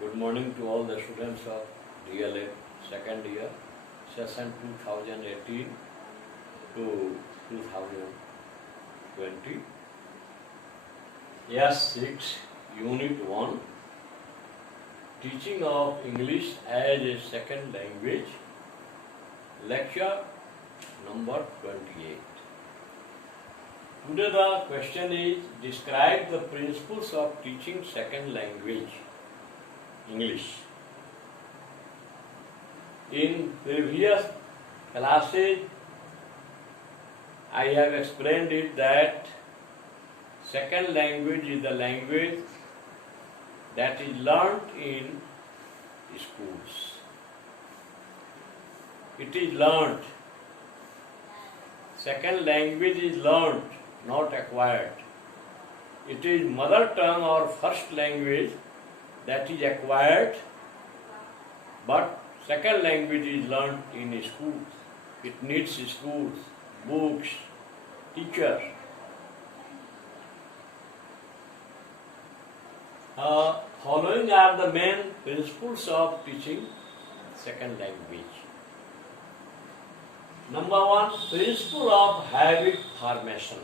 Good morning to all the students of DLA second year, session 2018 to 2020. Yes, 6, Unit 1, Teaching of English as a Second Language, Lecture number 28. Today the question is, describe the principles of teaching second language, English. In previous classes, I have explained it that second language is the language that is learnt in schools. It is learnt. Second language is learnt, not acquired. It is mother tongue or first language that is acquired, but second language is learnt in schools. It needs schools, books, teachers. Following are the main principles of teaching second language. Number 1, principle of habit formation.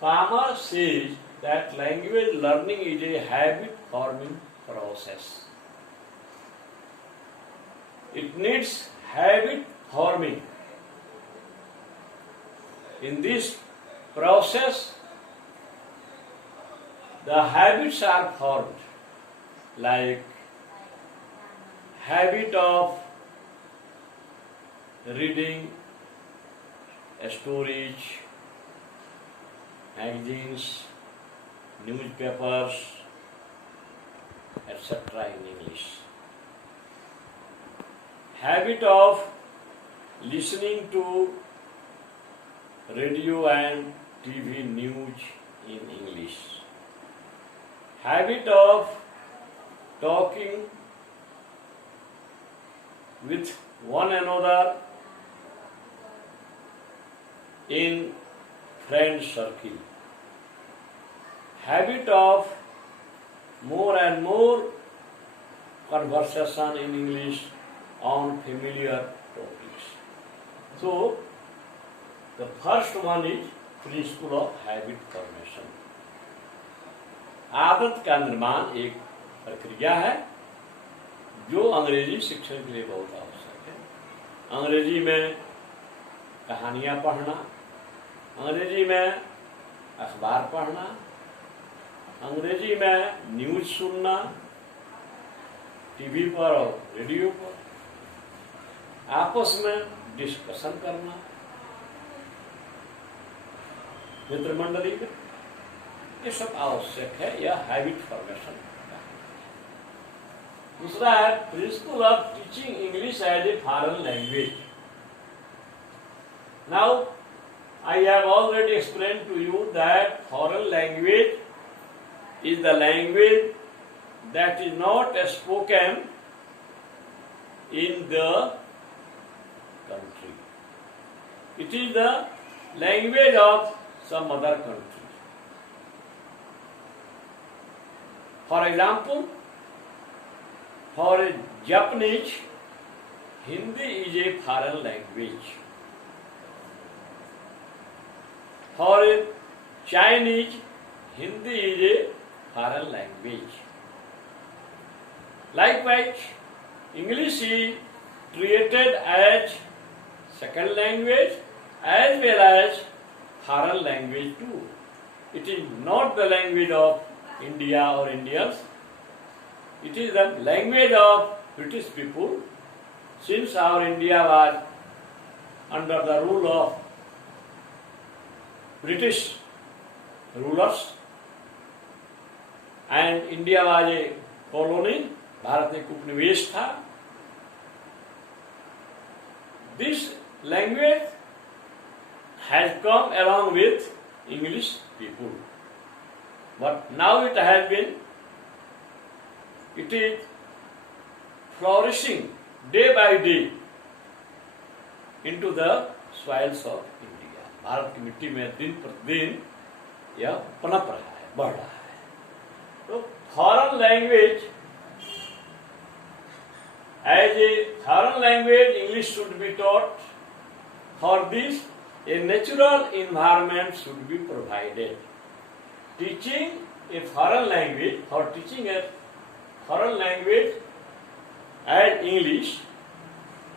Farmer says that language learning is a habit forming process. It needs habit forming. In this process, the habits are formed, like habit of reading stories, magazines, newspapers, etc. in English. Habit of listening to radio and TV news in English. Habit of talking with one another in friend circle. Habit of more and more conversation in English on familiar topics. So, the first one is principle of habit formation. आदत का निर्माण एक प्रक्रिया है जो अंग्रेजी शिक्षण के लिए बहुत आवश्यक है। अंग्रेजी में कहानियाँ पढ़ना, अंग्रेजी में अखबार पढ़ना, अंग्रेजी में न्यूज सुनना, टीवी पर और रेडियो पर, आपस में डिस्कशन करना, मित्र मंडली में, ये सब आवश्यक है। यह हैबिट फॉर्मेशन है। दूसरा है principle of teaching English as a foreign language. Now I have already explained to you that foreign language is the language that is not spoken in the country. It is the language of some other country. For example, for a Japanese, Hindi is a foreign language. For a Chinese, Hindi is a foreign language. Likewise, English is treated as second language as well as foreign language too. It is not the language of India or Indians. It is the language of British people. Since our India was under the rule of British rulers and India was a colony, Bharat एक उपनिवेश था. This language has come along with English people, but now it is flourishing day by day into the soils of India. Bharat की मिट्टी में दिन प्रतिदिन यह पनप रहा है, बढ़ रहा है. तो foreign language, as a foreign language, English should be taught. For this, a natural environment should be provided. Teaching a foreign language, for teaching a foreign language and English,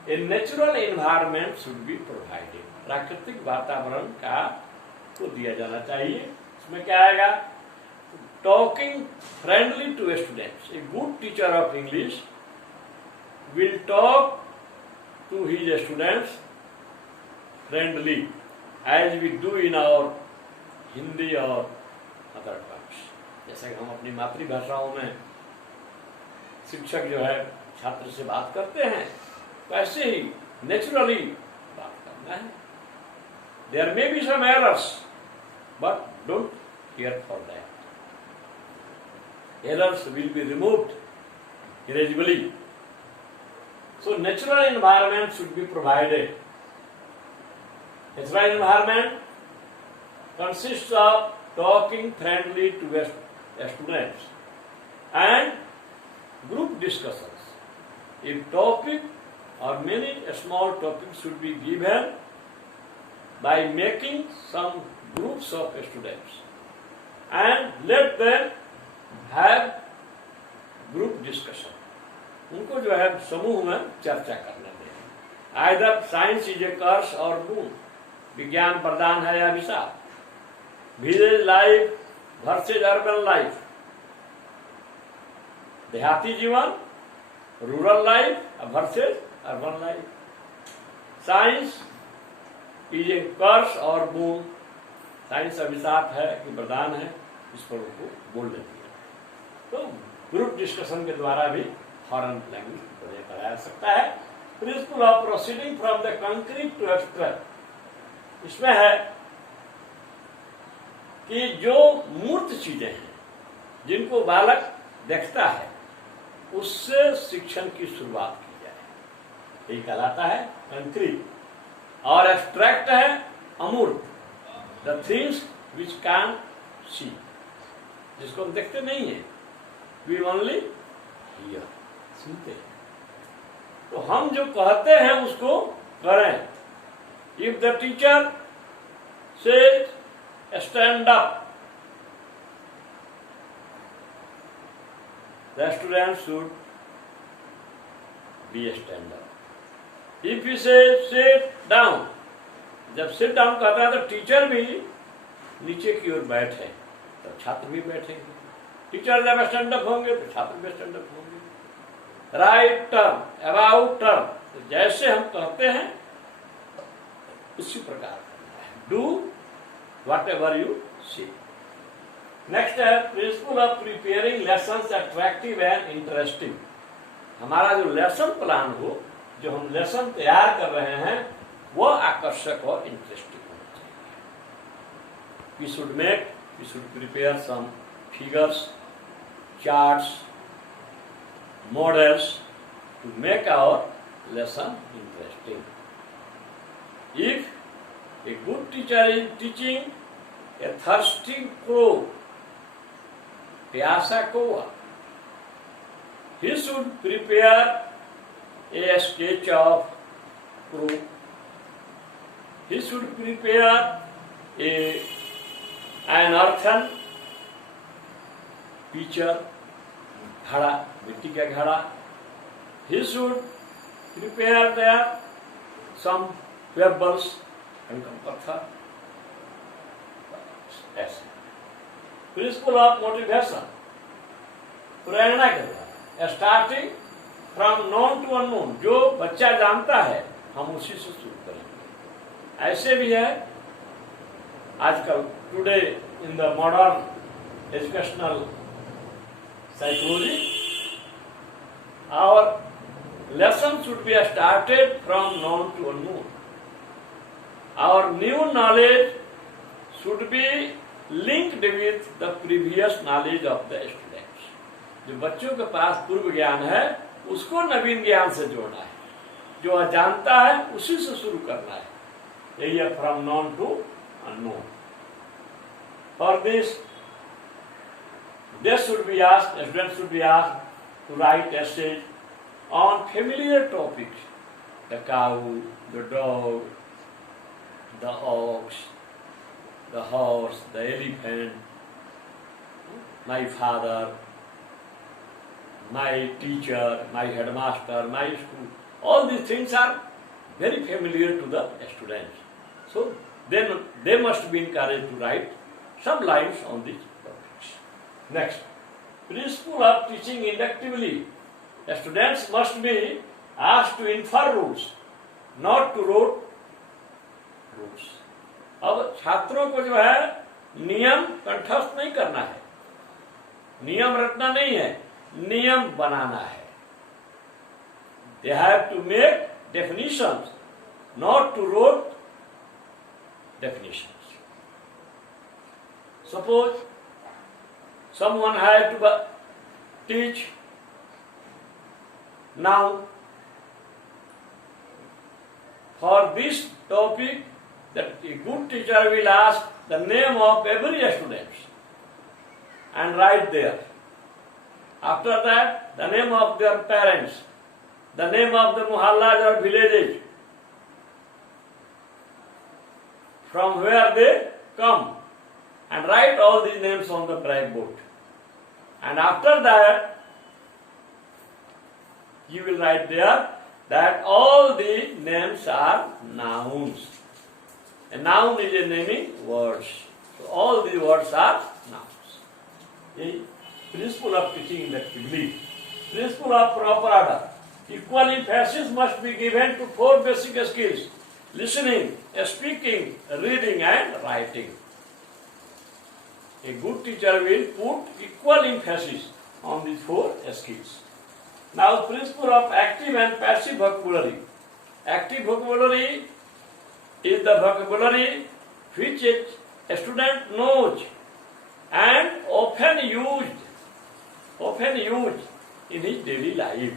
a natural environment should be provided. प्राकृतिक वातावरण का को दिया जाना चाहिए. इसमें क्या आएगा? Talking friendly to students. A good teacher of English will talk to his students friendly, as we do in our Hindi or other terms. जैसे कि हम अपनी मातृभाषाओं में शिक्षक जो है छात्र से बात करते हैं, वैसे ही नेचुरली बात करना है. There may be some errors, but don't fear for that. Errors will be removed gradually. So natural environment should be provided. Natural environment consists of talking friendly to students and group discussions. If topic or many small topics should be given by making some groups of students and let them have group discussion. उनको जो है समूह में चर्चा करने दें. Either science is a curse or boon. विज्ञान वरदान है या अभिशाप. Village life versus urban life. देहाती जीवन, rural life versus urban life. Science is a curse or boon. Science अभिशाप है कि वरदान है, इस पर उनको बोल देती है. तो ग्रुप डिस्कशन के द्वारा भी फॉरेन लैंग्वेज कराया जा सकता है. Principle of proceeding from the concrete to abstract. इसमें है कि जो मूर्त चीजें हैं जिनको बालक देखता है उससे शिक्षण की शुरुआत की जाए, यही कहलाता है कंक्रीट. और एब्स्ट्रैक्ट है अमूर्त, the things which can see, जिसको हम देखते नहीं है, वी ओनली हियर, सुनते हैं. तो हम जो कहते हैं उसको करें. If the teacher says stand up, the student should be stand up. If he says sit down, जब sit down कहता है तो टीचर भी नीचे की ओर बैठे तो छात्र भी बैठेंगे. टीचर जब स्टैंड अप होंगे तो छात्र भी स्टैंड अप होंगे. राइट टर्न, अबाउट टर्न, तो जैसे हम कहते हैं उसी प्रकार करना है. Do whatever you see. Next है principle of preparing lessons attractive and interesting. हमारा जो लेसन प्लान हो, जो हम लेसन तैयार कर रहे हैं, वो आकर्षक और इंटरेस्टिंग होना चाहिए. We should prepare some figures, charts, models to make our lesson interesting. If a good teacher is teaching a thirsty crow, प्यासा कौवा, he should prepare a sketch of crow. He should prepare an earthen pitcher, घड़ा, मिट्टी का घड़ा. He should prepare there some pebbles and पत्थर. ऐसे principle of motivation, प्रेरणा के द्वारा, starting from known to unknown. जो बच्चा जानता है हम उसी से शुरू करेंगे. ऐसे भी है आजकल today in the modern educational psychology, our lesson should be started from known to unknown. Our new knowledge should be linked with the previous knowledge of the students. जो बच्चों के पास पूर्व ज्ञान है उसको नवीन ज्ञान से जोड़ना है. जो जानता है उसी से शुरू करना है. यही है from known to unknown. For this they should be asked, students should be asked to write essays on familiar topics: the cow, the dog, the ox, the horse, the elephant, my father, my teacher, my headmaster, my school. All these things are very familiar to the students. So then they must be encouraged to write some lines on these topics. Next, principle of teaching inductively. The students must be asked to infer rules, not to rote rules. अब छात्रों को जो है नियम कंठस्थ नहीं करना है, नियम रटना नहीं है, नियम बनाना है. They have to make definitions, not to rote definitions. Suppose someone has to teach now. For this topic, that a good teacher will ask the name of every student and write there. After that, the name of their parents, the name of the muhallas or villages, from where they come, and write all these names on the blackboard. And after that, you will write there that all the names are nouns. A noun is a naming words. So all the words are nouns. The principle of teaching inductively. Principle of proper order. Equal emphasis must be given to 4 basic skills: listening, speaking, reading and writing. A good teacher will put equal emphasis on these 4 skills. Now, principle of active and passive vocabulary. Active vocabulary is the vocabulary which a student knows and often used in his daily life.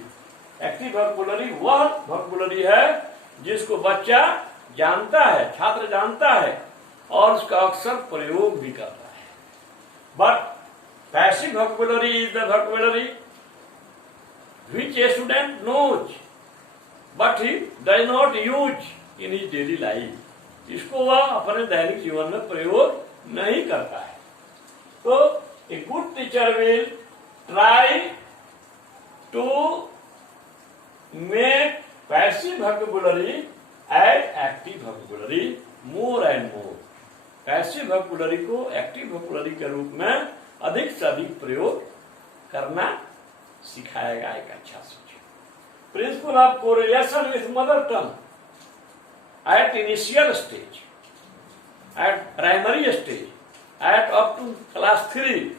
Active vocabulary वह vocabulary है जिसको बच्चा जानता है, छात्र जानता है और उसका अक्सर प्रयोग भी करता है. But passive vocabulary is the vocabulary which a student knows but he does not use in his daily life. इसको वह अपने दैनिक जीवन में प्रयोग नहीं करता है. तो a good teacher will try to make passive vocabulary as active vocabulary more and more. Passive vocabulary को active vocabulary के रूप में अधिक से अधिक प्रयोग करना सिखाएगा एक अच्छा शिक्षक. Principle of correlation with mother tongue. At initial stage, at primary stage, at up to class 3,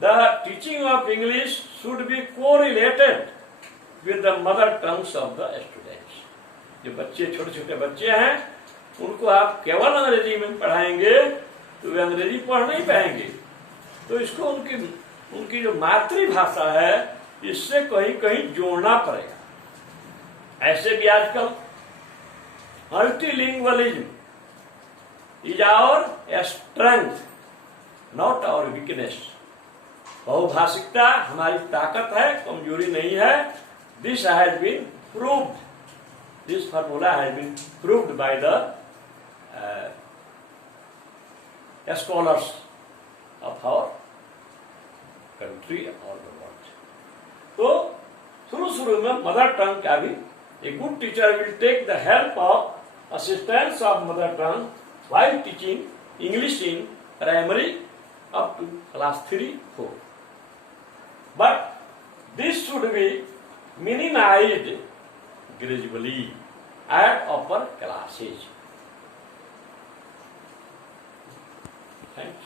the teaching of English should be correlated with the mother tongues of the students. जो बच्चे छोटे छोटे बच्चे हैं उनको आप केवल अंग्रेजी में पढ़ाएंगे तो वे अंग्रेजी पढ़ नहीं पाएंगे. तो इसको उनकी जो मातृभाषा है इससे कहीं कहीं जोड़ना पड़ेगा. ऐसे भी आजकल multilingualism is our strength not our weakness. बहुभाषिकता हमारी ताकत है, कमजोरी नहीं है. This has been proved, this formula has been proved by the scholars of our country और द वर्ल्ड. तो शुरू में मदर टंग का भी a good teacher will take the help of assistance of mother tongue while teaching English in primary up to class 3-4. But this should be minimized gradually at upper classes. Thanks.